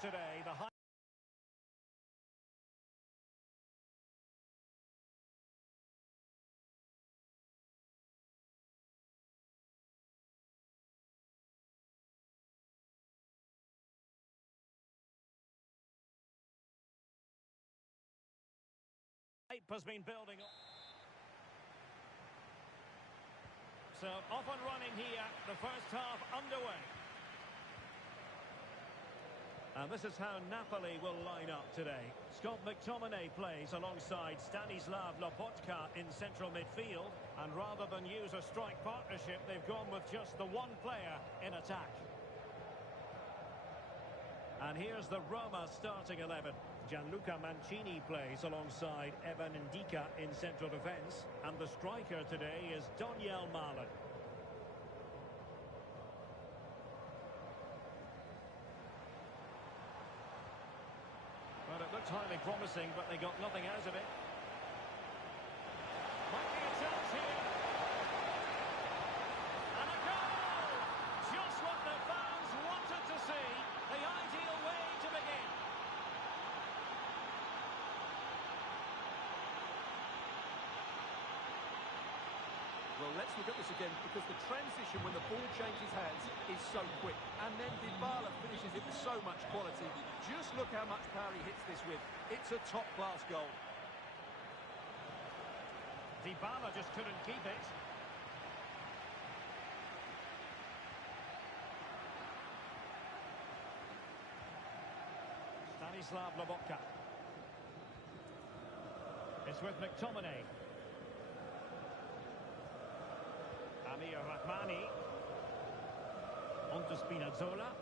today. The hype has been building up. So off and running here, the first half underway. And this is how Napoli will line up today. Scott McTominay plays alongside Stanislav Lobotka in central midfield. And rather than use a strike partnership, they've gone with just the one player in attack. And here's the Roma starting 11. Gianluca Mancini plays alongside Evan Ndika in central defence. And the striker today is Daniel Malen. Well, it looked highly promising, but they got nothing out of it. Might be a chance here. And a goal! Just what the fans wanted to see. The ideal way to begin. Well, let's look at this again, because the transition when the ball changes hands is so quick. And then Dybala finishes it with so much quality. Just look how much power he hits this with. It's a top-class goal. Dybala just couldn't keep it. Stanislav Lobotka. It's with McTominay. Amir Rahmani. On to Spinazzola.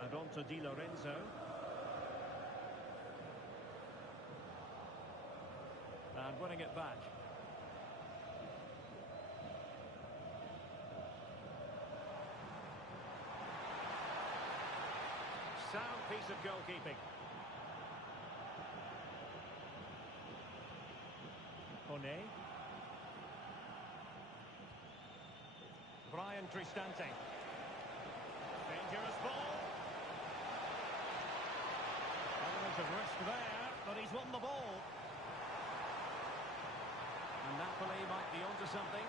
And on to Di Lorenzo. And winning it back. Sound piece of goalkeeping. One. Brian Cristante. Dangerous ball. Element of risk there, but he's won the ball. And Napoli might be onto something.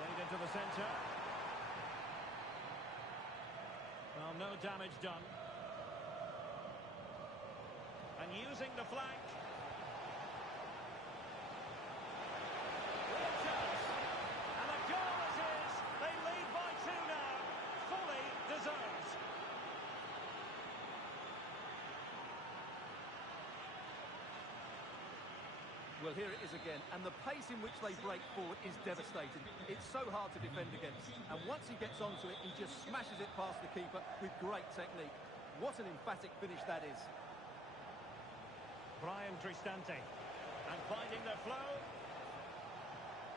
Played into the centre. Well, no damage done. And using the flank. Well, here it is again, and the pace in which they break forward is devastating. It's so hard to defend against, and once he gets onto it, he just smashes it past the keeper with great technique. What an emphatic finish that is. Brian Cristante, and finding the flow.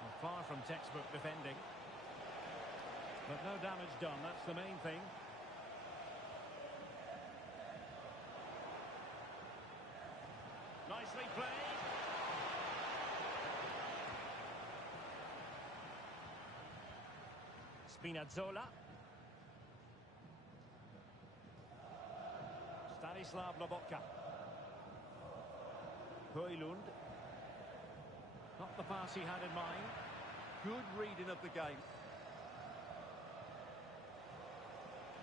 Well, far from textbook defending. But no damage done, that's the main thing. Nicely played. Spinazzola. Stanislav Lobotka. Højlund. Not the pass he had in mind. Good reading of the game.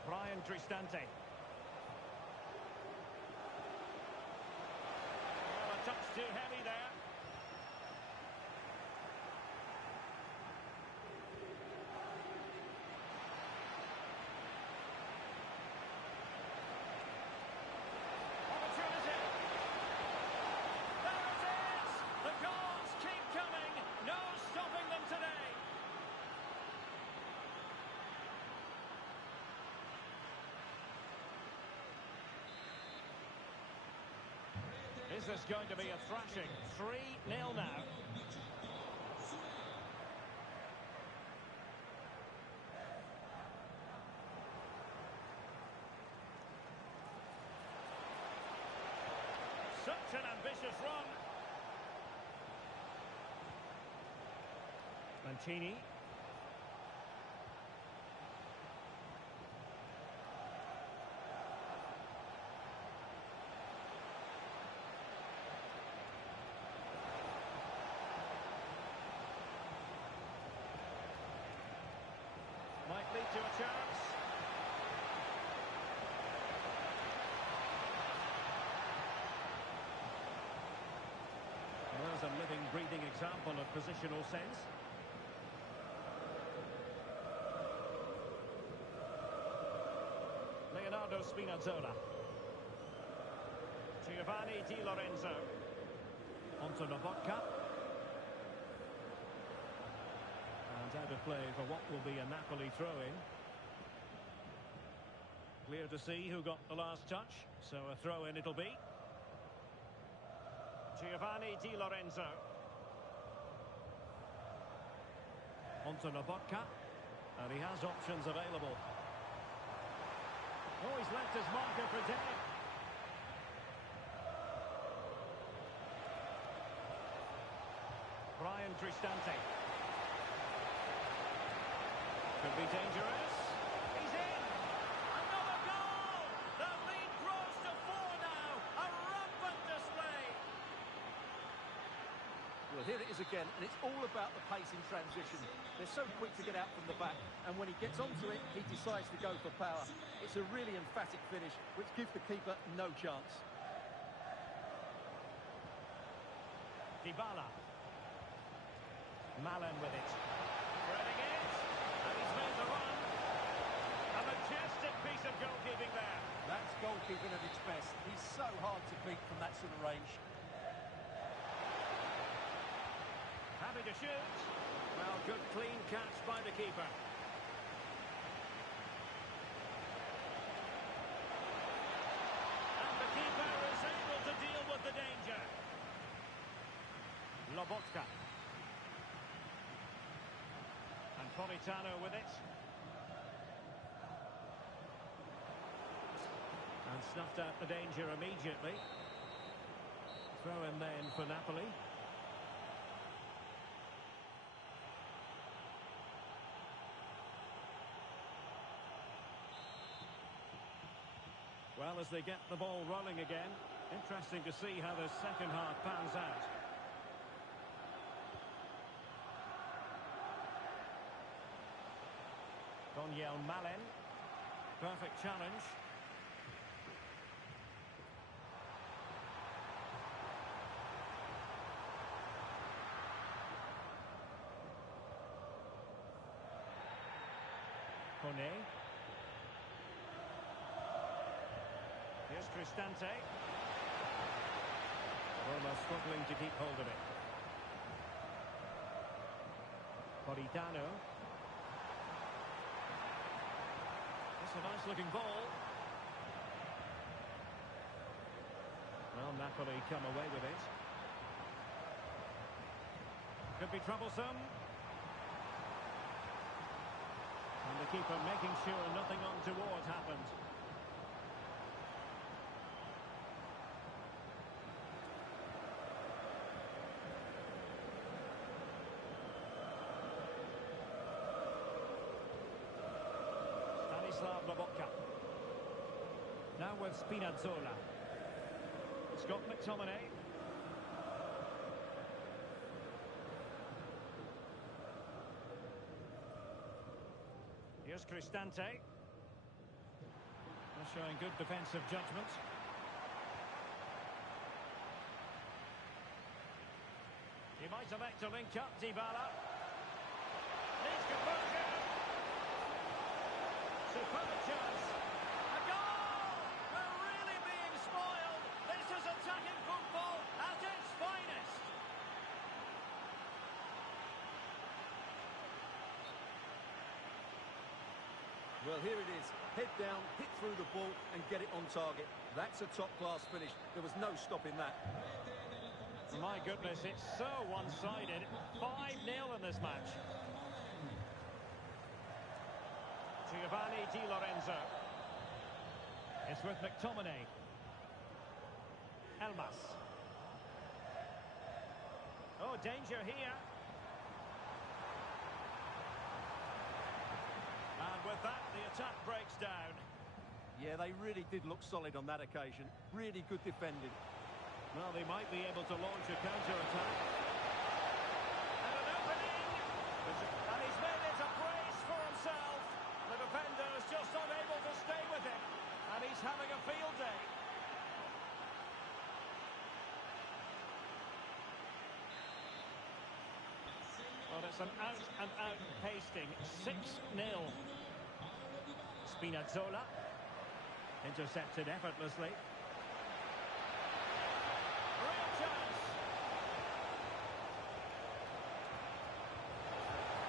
Brian Cristante. Oh, a touch too heavy there. Is this going to be a thrashing? 3-0 now. Such an ambitious run. Mancini. a chance. Well, there's a living, breathing example of positional sense. Leonardo Spinazzola. Giovanni Di Lorenzo. Onto Lobotka. And out of play for what will be a Napoli throw-in. Clear to see who got the last touch, so a throw-in it'll be. Giovanni Di Lorenzo. Onto Lobotka. And he has options available. Oh, he's left his marker for dead. Brian Cristante. Could be dangerous. He's in. Another goal. The lead grows to 4 now. A rampant display. Well, here it is again, and it's all about the pace in transition. They're so quick to get out from the back, and when he gets onto it, he decides to go for power. It's a really emphatic finish, which gives the keeper no chance. Dybala. Malen with it. Threading it. And he's made the run. A majestic piece of goalkeeping there. That's goalkeeping at its best. He's so hard to beat from that sort of range. Happy to shoot. Well, good clean catch by the keeper. And the keeper is able to deal with the danger. Lobotka. And Politano with it. And snuffed out the danger immediately. Throw in then for Napoli. Well, as they get the ball rolling again, interesting to see how the second half pans out. Daniel Malen. Perfect challenge. Kone. Here's Cristante. Roma struggling to keep hold of it. Politano. That's a nice looking ball. Well, Napoli come away with it. Could be troublesome. And the keeper making sure nothing untoward happened. Lobotka. Now with Spinazzola. Scott McTominay. Here's Cristante. They're showing good defensive judgment. He might elect to link up Dybala. Needs composure. Superb chance. A goal! We're really being spoiled. This is attacking football at its finest. Well, here it is. Head down, hit through the ball and get it on target. That's a top-class finish. There was no stopping that. My goodness, it's so one-sided. 5-0 in this match. Giovanni Di Lorenzo. It's with McTominay. Elmas. Oh, danger here. And with that, the attack breaks down. Yeah, they really did look solid on that occasion. Really good defending. Well, they might be able to launch a counter-attack. And an opening! And he's made it a brace for himself. The defence But it's an out-and-out pasting. 6-0. Spinazzola. Intercepted effortlessly. Real chance.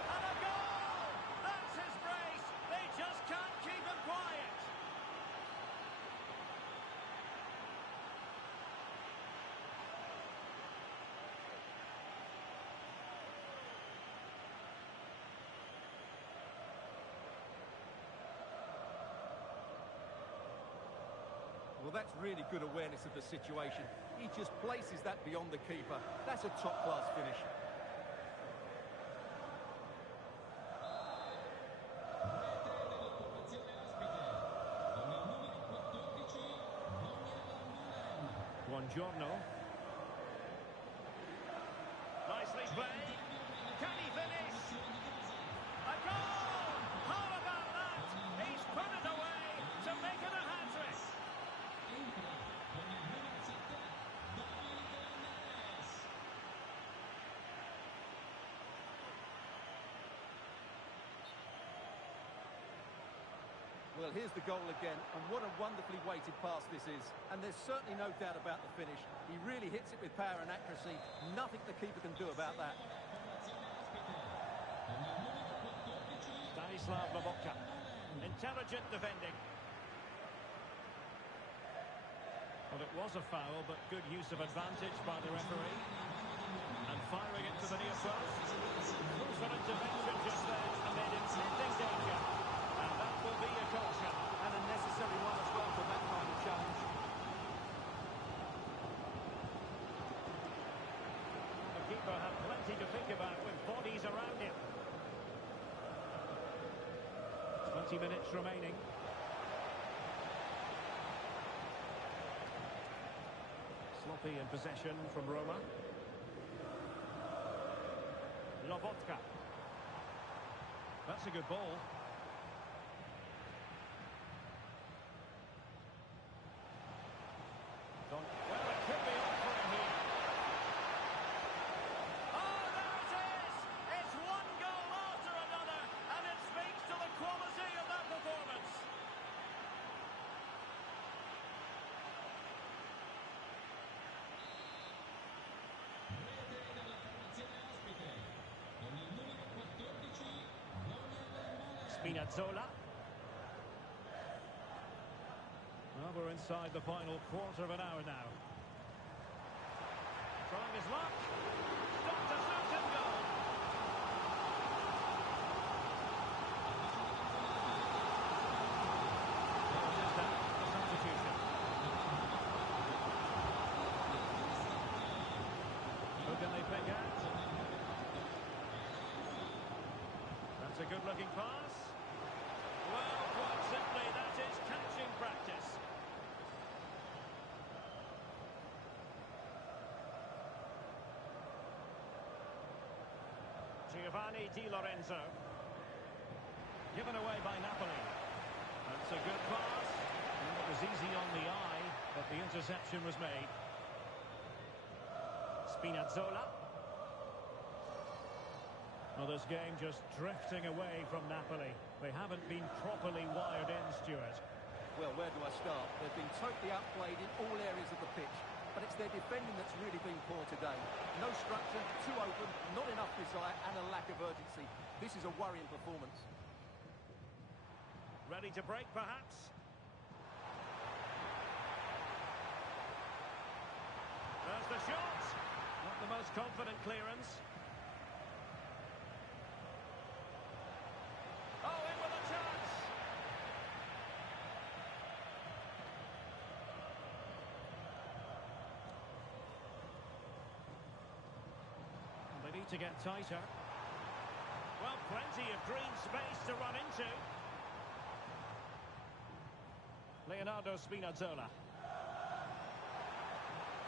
And a goal! That's his brace. They just can't keep him quiet. Well, that's really good awareness of the situation. He just places that beyond the keeper. That's a top-class finish. Buongiorno. Nicely played. Can he finish? A goal! How about that? He's put it away to make it a hat-trick. Well, here's the goal again, and what a wonderfully weighted pass this is. And there's certainly no doubt about the finish. He really hits it with power and accuracy. Nothing the keeper can do about that. Stanislav Lobotka. Intelligent defending. Well, it was a foul, but good use of advantage by the referee. And firing it to the near post. Moves for intervention just there amid impending danger. And that will be a caution. And a necessary one as well for that kind of challenge. The keeper had plenty to think about with bodies around him. 20 minutes remaining. Sloppy in possession from Roma. Lobotka. That's a good ball. Well, it could be on for him here. Oh, there it is! It's one goal after another, and it speaks to the quality of that performance. Spinazzola. Well, we're inside the final quarter of an hour now. Trying his luck. Stopped a certain goal. Just that, the substitution. Who can they pick out? That's a good-looking pass. Well, quite simply, that is catching practice. Giovanni Di Lorenzo. Given away by Napoli. That's a good pass. And it was easy on the eye, but the interception was made. Spinazzola. Well, this game just drifting away from Napoli. They haven't been properly wired in, Stuart. Well, where do I start? They've been totally outplayed in all areas of the pitch. But it's their defending that's really been poor today. No structure, too open, not enough desire, and a lack of urgency. This is a worrying performance. Ready to break, perhaps? There's the shot. Not the most confident clearance. Oh, in with a chance. They need to get tighter. Well, plenty of green space to run into. Leonardo Spinazzola.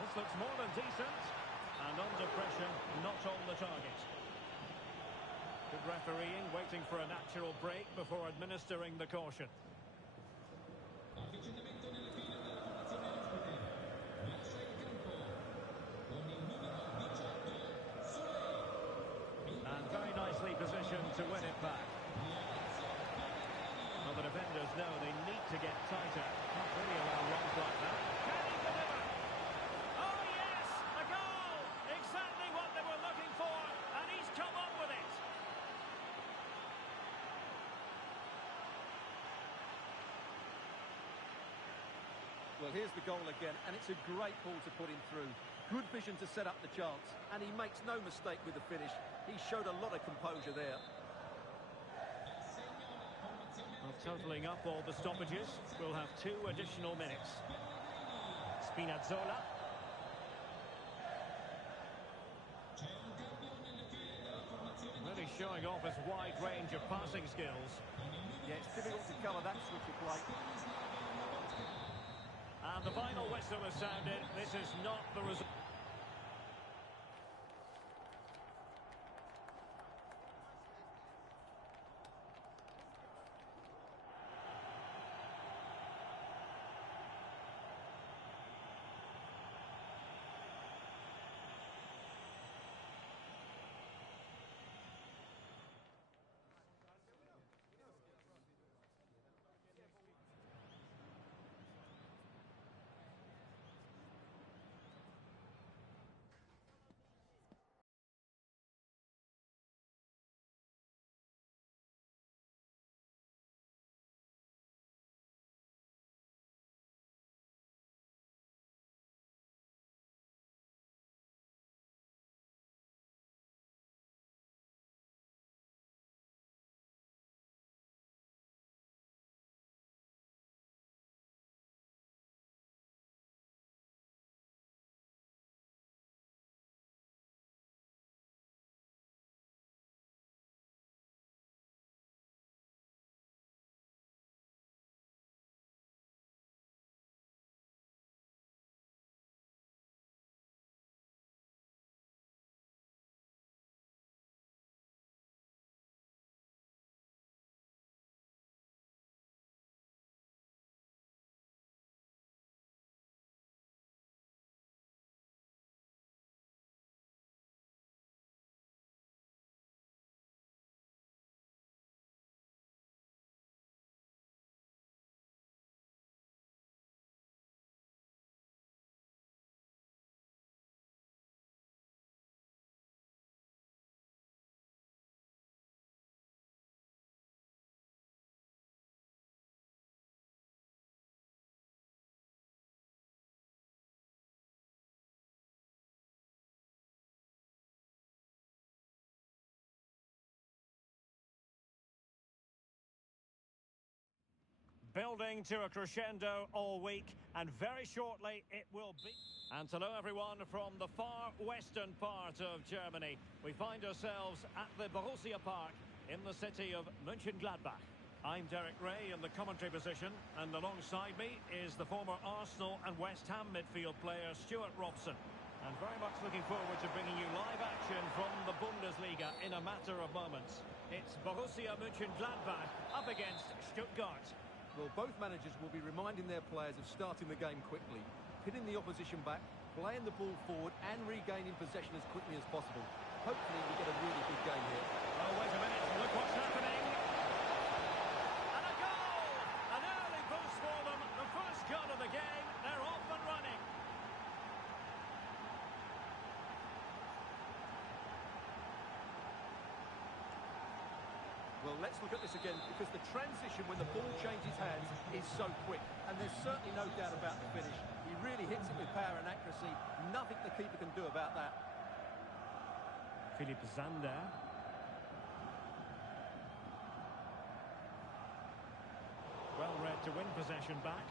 This looks more than decent. And under pressure, not on the target. Good refereeing, waiting for a natural break before administering the caution. And very nice know they need to get tighter. Can't really allow runs like that. Can he deliver? Oh yes, a goal! Exactly what they were looking for, and he's come up with it. Well, here's the goal again, and it's a great ball to put him through. Good vision to set up the chance, and he makes no mistake with the finish. He showed a lot of composure there. Well, totalling up all the stoppages, we'll have 2 additional minutes. Spinazzola. Really showing off his wide range of passing skills. Yeah, it's difficult to cover that switch of play. And the final whistle has sounded. This is not the result. Building to a crescendo all week, and very shortly it will be. And hello everyone from the far western part of Germany. We find ourselves at the Borussia Park in the city of Mönchengladbach. I'm Derek Ray in the commentary position, and alongside me is the former Arsenal and West Ham midfield player Stuart Robson. And very much looking forward to bringing you live action from the Bundesliga in a matter of moments. It's Borussia Mönchengladbach up against Stuttgart. Well, both managers will be reminding their players of starting the game quickly, hitting the opposition back, playing the ball forward and regaining possession as quickly as possible. Hopefully we get a really good game here. Oh, wait a minute, look what's happening. And a goal! An early boost for them, the first goal of the game. They're off and running. Well, let's look at this again, because the transition when the ball changes hands is so quick, and there's certainly no doubt about the finish. He really hits it with power and accuracy. Nothing the keeper can do about that. Philipp Zander. Well read to win possession back.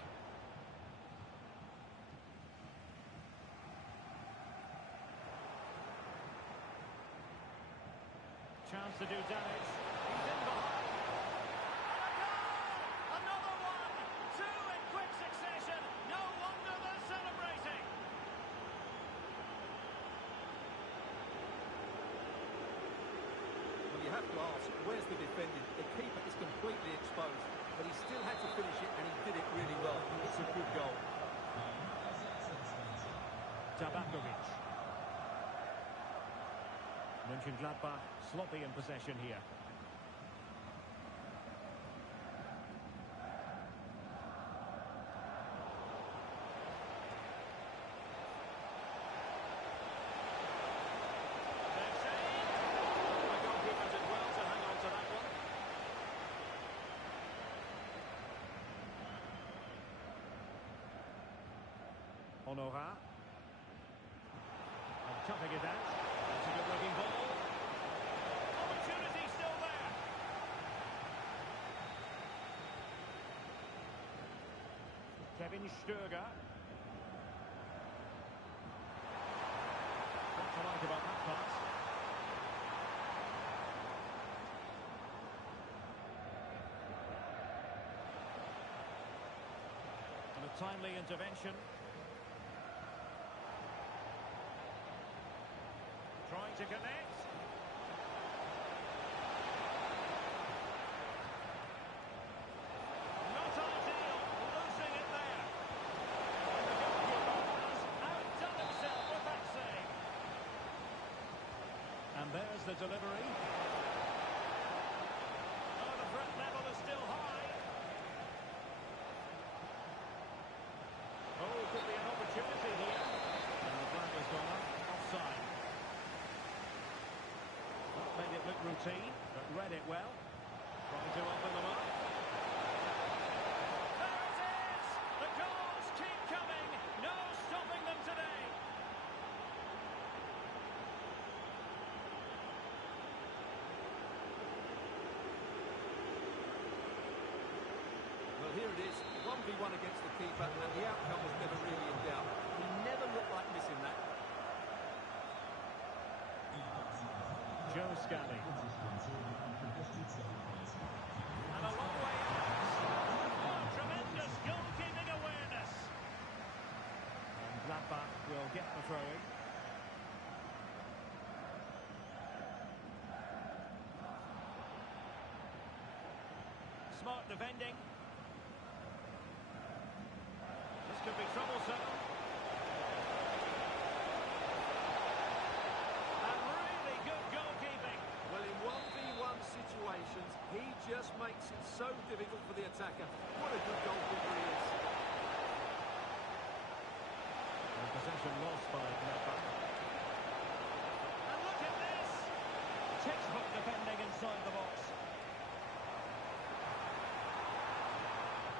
Chance to do damage. He's in behind. And a goal! Another one! 2 in quick succession. No wonder they're celebrating. Well, you have to ask, where's the defending? The keeper is completely exposed, but he still had to finish it, and he did it really well. It's a good goal. Tabakovic. Mönchengladbach sloppy in possession here. Honora. And chopping it out. That's a good looking ball. Opportunity still there. Kevin Stöger. What to like about that pass? And a timely intervention. Trying to connect. Not ideal. Losing it there. The goalkeeper has outdone himself with that save. And there's the delivery. Oh, the threat level is still high. Oh, could be an opportunity here. And the flag has gone up. Offside. That made it look routine, but read it well. Trying to open them up. There it is! The goals keep coming. No stopping them today. Well, here it is, 1v1 against the keeper, and the outcome was never really in doubt. He never looked like missing that. Joe Scally. And a long way out. Oh, tremendous goalkeeping awareness. And Gladbach will get the throw-in. Smart defending. This could be troublesome. And really good goalkeeping. Well, in 1v1 situations, he just makes it so difficult for the attacker. What a good goalkeeper he is. And possession lost by Gladbach. And look at this! Textbook defending inside the box.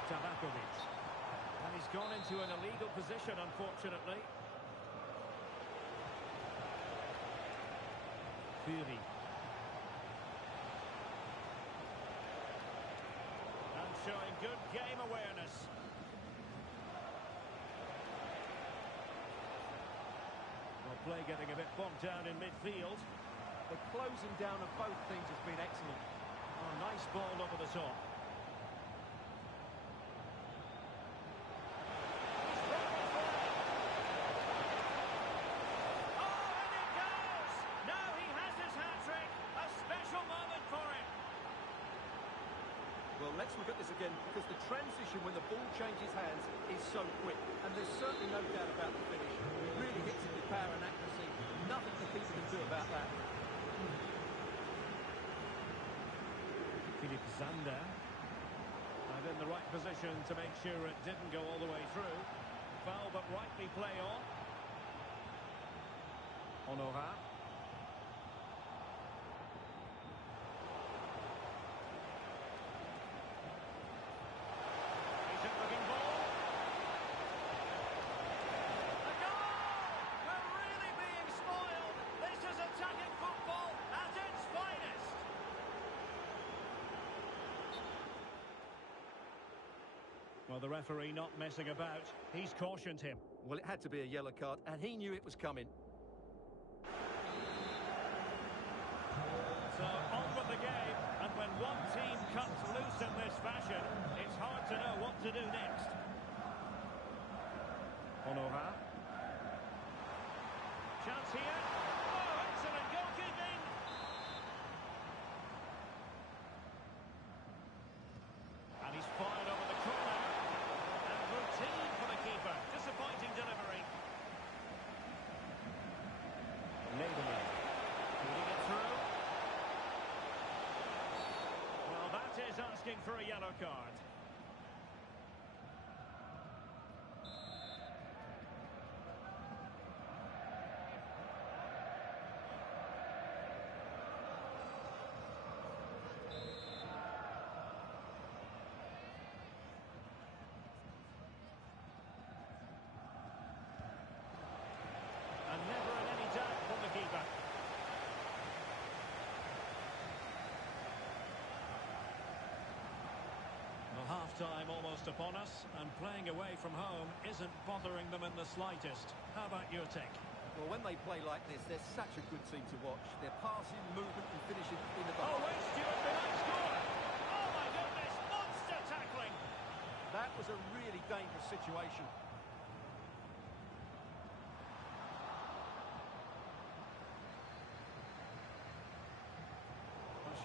Tabakovic. And he's gone into an illegal position, unfortunately. Fury. And showing good game awareness. Well, play getting a bit bogged down in midfield. The closing down of both teams has been excellent. Oh, nice ball over the top. Well, let's look at this again, because the transition when the ball changes hands is so quick. And there's certainly no doubt about the finish. He really hits it with power and accuracy. Nothing the keeper can do about that. Philipp Zander. And in the right position to make sure it didn't go all the way through. Foul, but rightly play on. Honora. Well, the referee not messing about. He's cautioned him. Well, it had to be a yellow card, and he knew it was coming. So, on with the game. And when one team cuts loose in this fashion, it's hard to know what to do next. Honora. Chance here. Oh, excellent goalkeeping. And he's fired over the corner. Routine for the keeper. Disappointing delivery. Labeling. Putting it through. Well, that is asking for a yellow card. half-time almost upon us, and playing away from home isn't bothering them in the slightest. How about your take? Well, when they play like this, they're such a good team to watch. Their passing, movement and finishing in the Oh, wait, Stuart, they might score! Oh, my goodness, monster tackling! That was a really dangerous situation.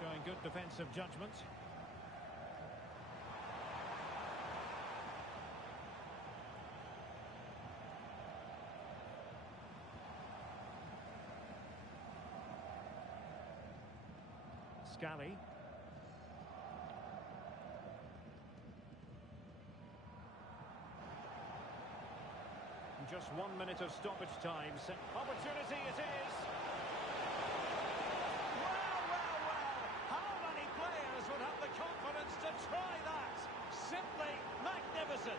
Showing good defensive judgment. Scally. Just 1 minute of stoppage time. Opportunity it is. Would have the confidence to try that. Simply magnificent.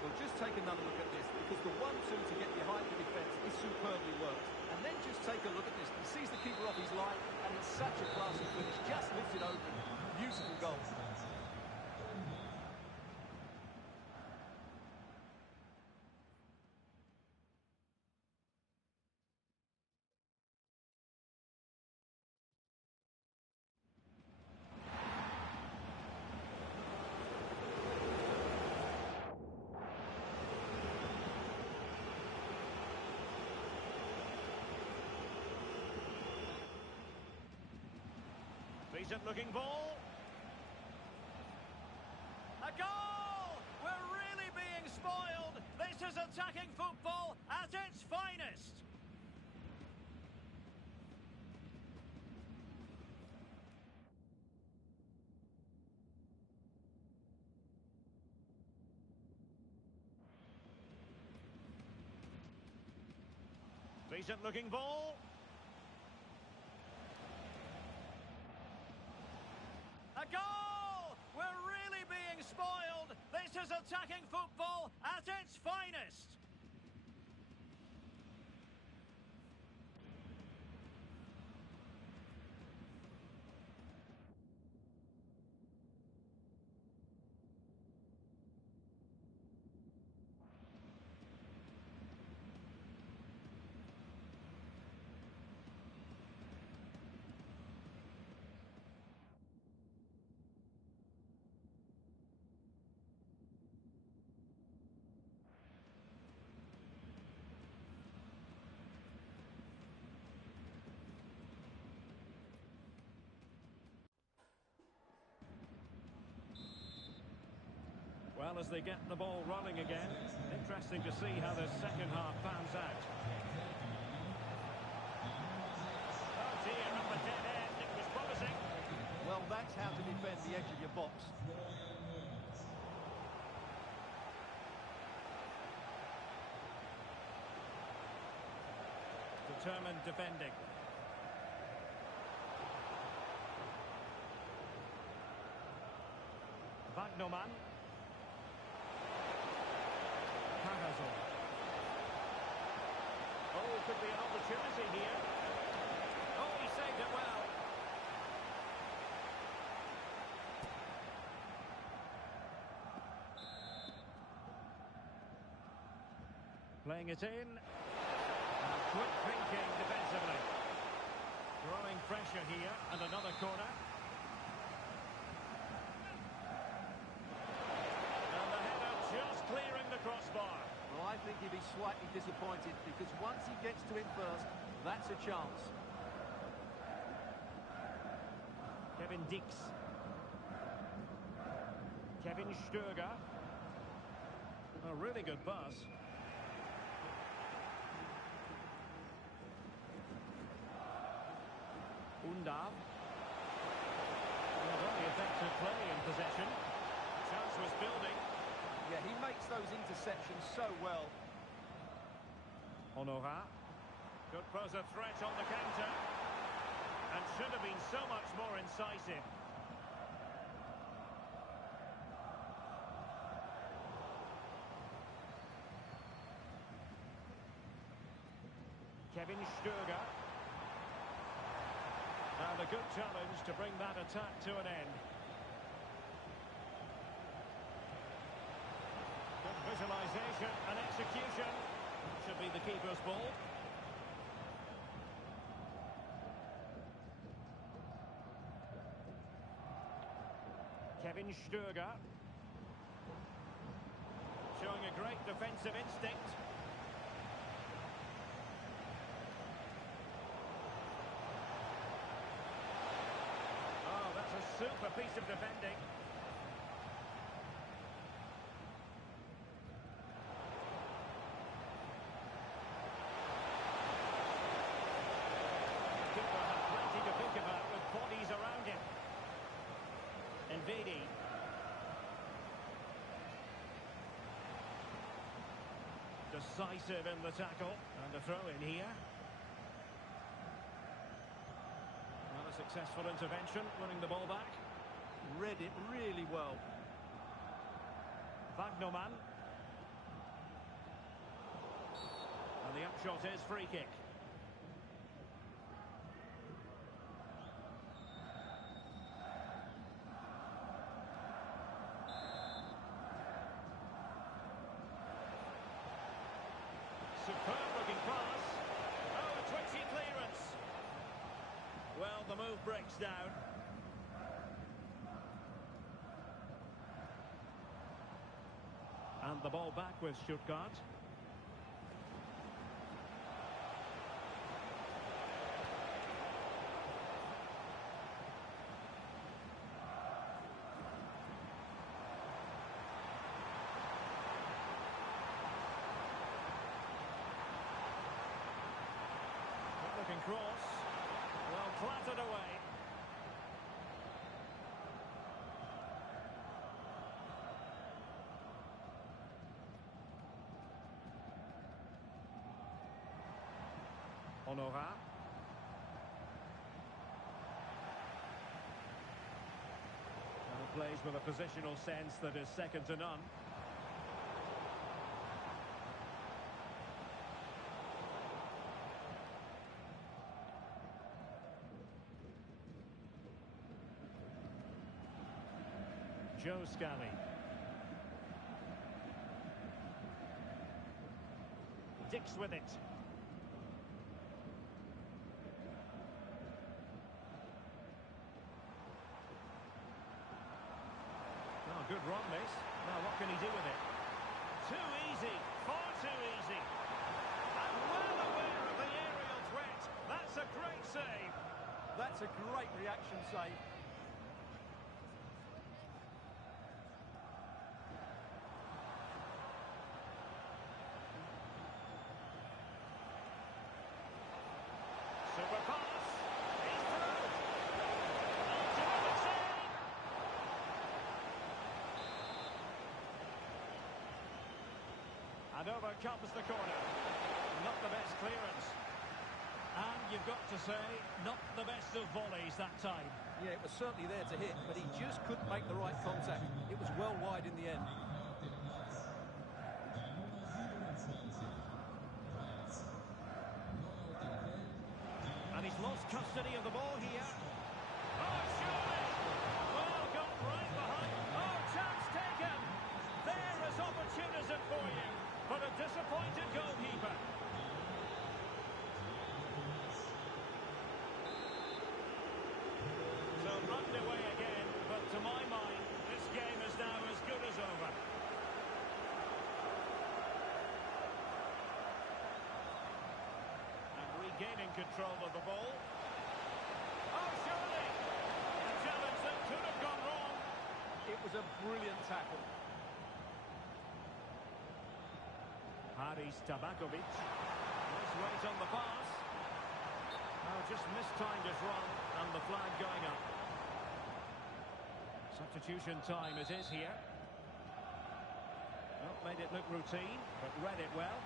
Well, just take another look at this, because the 1-2 to get behind the defence is superbly worked. And then just take a look at this. He sees the keeper off his line, and it's such a classy finish. Just lifts it open. Beautiful goal. Decent looking ball. A goal! We're really being spoiled. This is attacking football at its finest. Decent looking ball. A goal! We're really being spoiled. This is attacking football at its finest. Well, as they get the ball rolling again, interesting to see how the second half pans out. Oh dear, up a dead end, it was promising. Well, that's how to defend the edge of your box. Determined defending. Wagnerman. Oh, could be an opportunity here. Oh, he saved it well. Playing it in. And quick thinking defensively. Growing pressure here, and another corner. And the header just clearing the crossbar. Well, I think he'd be slightly disappointed, because once he gets to it first, that's a chance. Kevin Dix. Kevin Stöger. A really good pass. Undav. Very effective play in possession. Chance was building. Yeah, he makes those interceptions so well. Honora. Could pose a threat on the counter. And should have been so much more incisive. Kevin Stöger. And a good challenge to bring that attack to an end. execution. Should be the keeper's ball. Kevin Stöger. Showing a great defensive instinct. Oh, that's a super piece of defending. Keeper had plenty to think about with bodies around him. Invedi. Decisive in the tackle. And a throw in here. Well, a successful intervention, winning the ball back. Read it really well. Wagnerman. And the upshot is free kick. Superb looking pass. Oh, a twitchy clearance. Well, the move breaks down. And the ball back with Stuttgart. Looking cross. Well, clattered away. Honora. And plays with a positional sense that is second to none. Joe Scally. Dix with it. Oh, good run, this. Now, what can he do with it? Too easy. Far too easy. And well aware of the aerial threat. That's a great save. That's a great reaction save. Super pass. He's through. Ultimate save. And over comes the corner. Not the best clearance. And you've got to say, not the best of volleys that time. Yeah, it was certainly there to hit, but he just couldn't make the right contact. It was well wide in the end. And he's lost custody of the ball here. Oh, surely! Well, got right behind. Oh, chance taken! There is opportunism for you, but a disappointed goalkeeper. So runned away again, but to my mind, this game is now as good as over. Regaining control of the ball. Oh, surely! A challenge that could have gone wrong. It was a brilliant tackle. Haris Tabakovic. Let's wait on the pass. Oh, just mistimed his run, and the flag going up. Substitution time it is here. Well, made it look routine, but read it well.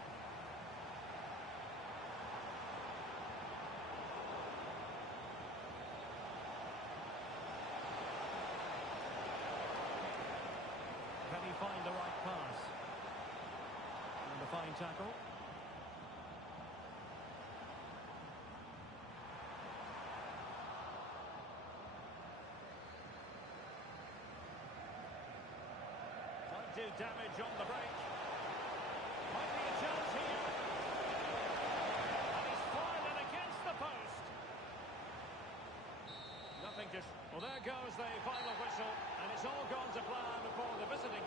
Can he find the right pass? And a fine tackle. Might do damage on the break. Might be a Well, there goes the final whistle, and it's all gone to plan for the visiting.